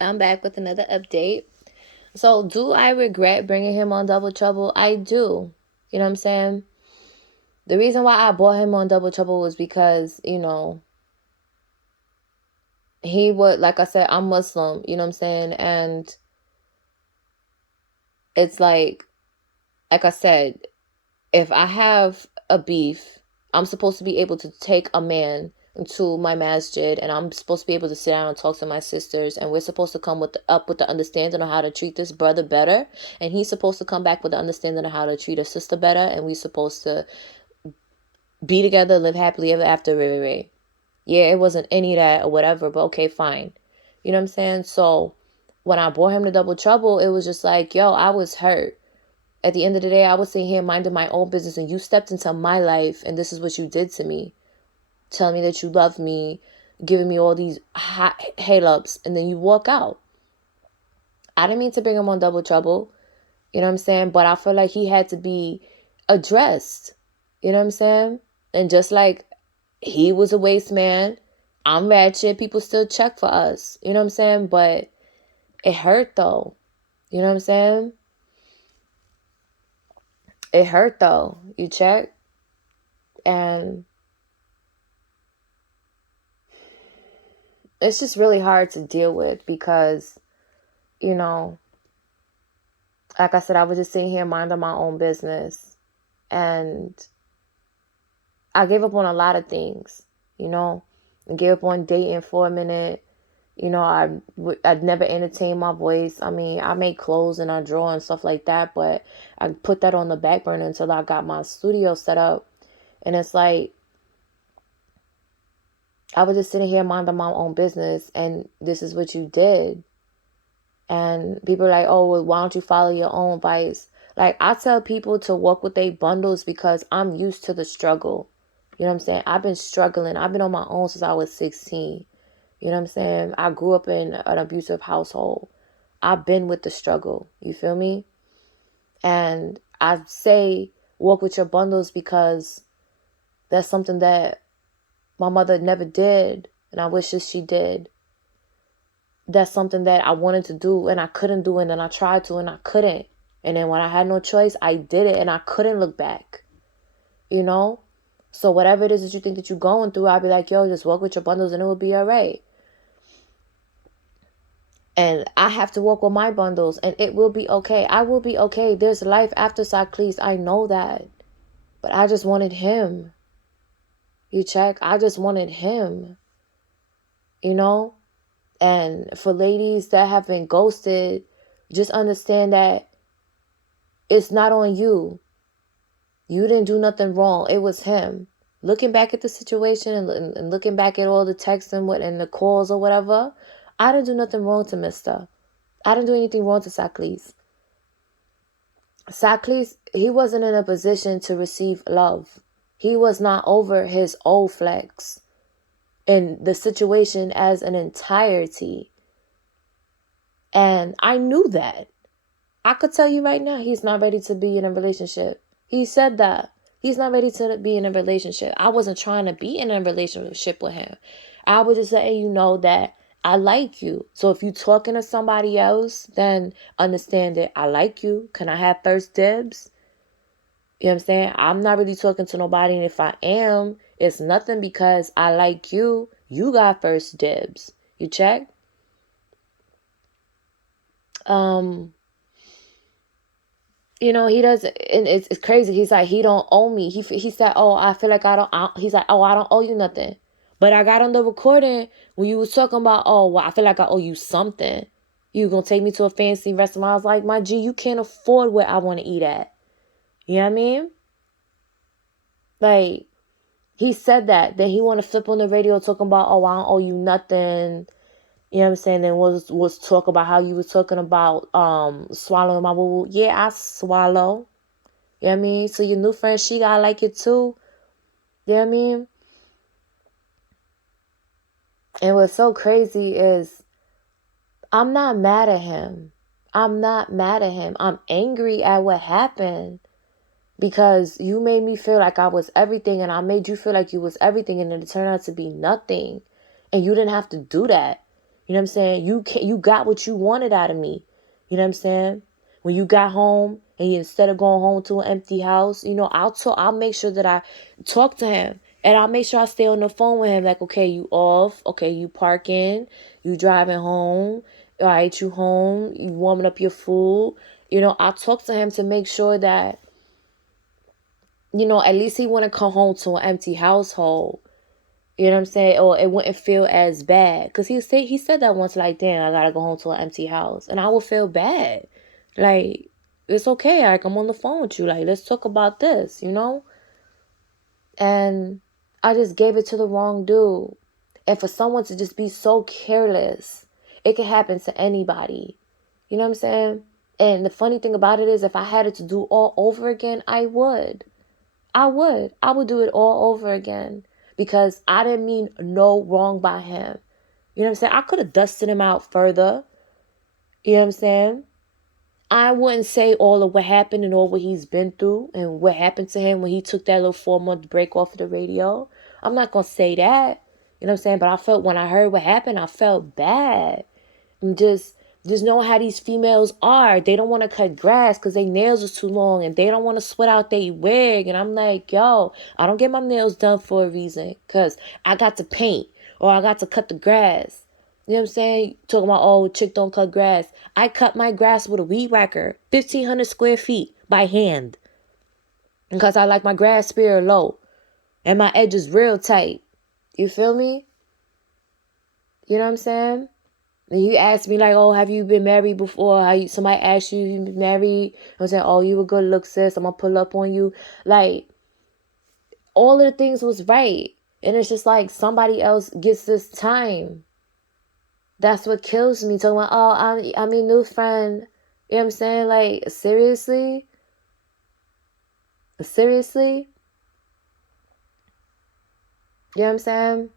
I'm back with another update. So, do I regret bringing him on Double Trouble? I do. You know what I'm saying? The reason why I brought him on Double Trouble was because, he would, like I said, I'm Muslim, you know what I'm saying? And it's like I said, if I have a beef, I'm supposed to be able to take a man into my masjid, and I'm supposed to be able to sit down and talk to my sisters, and we're supposed to come up with the understanding of how to treat this brother better, and he's supposed to come back with the understanding of how to treat a sister better, and we're supposed to be together, live happily ever after. Yeah, it wasn't any of that or whatever, but okay, fine. You know what I'm saying? So when I brought him to Double Trouble, it was just like, yo, I was hurt. At the end of the day, I was sitting here minding my own business, and you stepped into my life, and this is what you did to me. Telling me that you love me, giving me all these hot hail-ups, and then you walk out. I didn't mean to bring him on Double Trouble, you know what I'm saying? But I feel like he had to be addressed, you know what I'm saying? And just like he was a waste man, I'm ratchet, people still check for us, you know what I'm saying? But it hurt though, you know what I'm saying? It hurt though, you check? And it's just really hard to deal with because, you know, like I said, I was just sitting here minding my own business. And I gave up on a lot of things, you know. I gave up on dating for a minute. You know, I'd never entertained my voice. I mean, I make clothes and I draw and stuff like that, but I put that on the back burner until I got my studio set up. And it's like, I was just sitting here minding my own business, and this is what you did. And people are like, oh, well, why don't you follow your own advice? Like, I tell people to walk with their bundles because I'm used to the struggle. You know what I'm saying? I've been struggling. I've been on my own since I was 16. You know what I'm saying? I grew up in an abusive household. I've been with the struggle. You feel me? And I say walk with your bundles because that's something that my mother never did. And I wish that she did. That's something that I wanted to do and I couldn't do, and then I tried to and I couldn't. And then when I had no choice, I did it and I couldn't look back. You know? So whatever it is that you think that you're going through, I'll be like, yo, just walk with your bundles and it will be all right. And I have to walk with my bundles and it will be okay. I will be okay. There's life after Saclis. I know that. But I just wanted him. You check? I just wanted him. You know? And for ladies that have been ghosted, just understand that it's not on you. You didn't do nothing wrong. It was him. Looking back at the situation and looking back at all the texts and the calls or whatever, I didn't do nothing wrong to Mister. I didn't do anything wrong to Saclis. Saclis, he wasn't in a position to receive love. He was not over his old flex and the situation as an entirety. And I knew that. I could tell you right now, he's not ready to be in a relationship. He said that. He's not ready to be in a relationship. I wasn't trying to be in a relationship with him. I was just letting you know that I like you. So if you're talking to somebody else, then understand that I like you. Can I have first dibs? You know what I'm saying? I'm not really talking to nobody. And if I am, it's nothing because I like you. You got first dibs. You check? You know, he doesn't, and it's crazy. He's like, he don't owe me. He said, oh, I feel like he's like, oh, I don't owe you nothing. But I got on the recording when you was talking about, oh, well, I feel like I owe you something. You gonna take me to a fancy restaurant? I was like, my G, you can't afford where I want to eat at. You know what I mean? Like, he said that. Then he want to flip on the radio talking about, oh, I don't owe you nothing. You know what I'm saying? Then was talk about how you was talking about swallowing my boo. Yeah, I swallow. You know what I mean? So your new friend, she gotta like it too. You know what I mean? And what's so crazy is I'm not mad at him. I'm not mad at him. I'm angry at what happened. Because you made me feel like I was everything and I made you feel like you was everything and then it turned out to be nothing. And you didn't have to do that. You know what I'm saying? You got what you wanted out of me. You know what I'm saying? When you got home and instead of going home to an empty house, I'll make sure that I talk to him. And I'll make sure I stay on the phone with him. Like, okay, you off. Okay, you parking. You driving home. All right, you home. You warming up your food. I'll talk to him to make sure that, at least he wouldn't come home to an empty household. You know what I'm saying? Or it wouldn't feel as bad. Because he said that once, like, damn, I got to go home to an empty house. And I would feel bad. Like, it's okay. Like, I'm on the phone with you. Like, let's talk about this, And I just gave it to the wrong dude. And for someone to just be so careless, it can happen to anybody. You know what I'm saying? And the funny thing about it is, if I had it to do all over again, I would. I would do it all over again. Because I didn't mean no wrong by him. You know what I'm saying? I could have dusted him out further. You know what I'm saying? I wouldn't say all of what happened and all what he's been through and what happened to him when he took that little 4-month break off of the radio. I'm not going to say that. You know what I'm saying? But when I heard what happened, I felt bad. And just know how these females are. They don't want to cut grass because their nails are too long and they don't want to sweat out their wig. And I'm like, yo, I don't get my nails done for a reason because I got to paint or I got to cut the grass. You know what I'm saying? Talking about, oh, chick don't cut grass. I cut my grass with a weed whacker, 1,500 square feet by hand. Because I like my grass spear low. And my edges real tight. You feel me? You know what I'm saying? And you ask me like, oh, have you been married before? Somebody asked you, you been married? I'm saying, oh, you a good look, sis. I'm going to pull up on you. Like, all of the things was right. And it's just like somebody else gets this time. That's what kills me. Talking about, oh, I'm your new friend. You know what I'm saying? Like, seriously? Seriously? You know what I'm saying?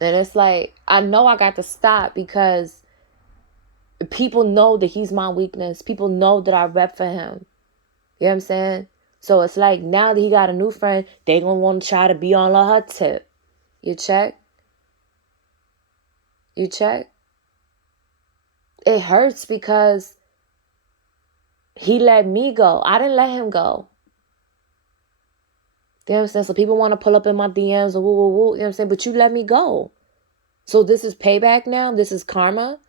And it's like, I know I got to stop because people know that he's my weakness. People know that I rep for him. You know what I'm saying? So it's like now that he got a new friend, they gonna want to try to be on her tip. You check? You check? It hurts because he let me go. I didn't let him go. You know what I'm saying? So people want to pull up in my DMs or woo, woo, woo. You know what I'm saying? But you let me go. So this is payback now? This is karma?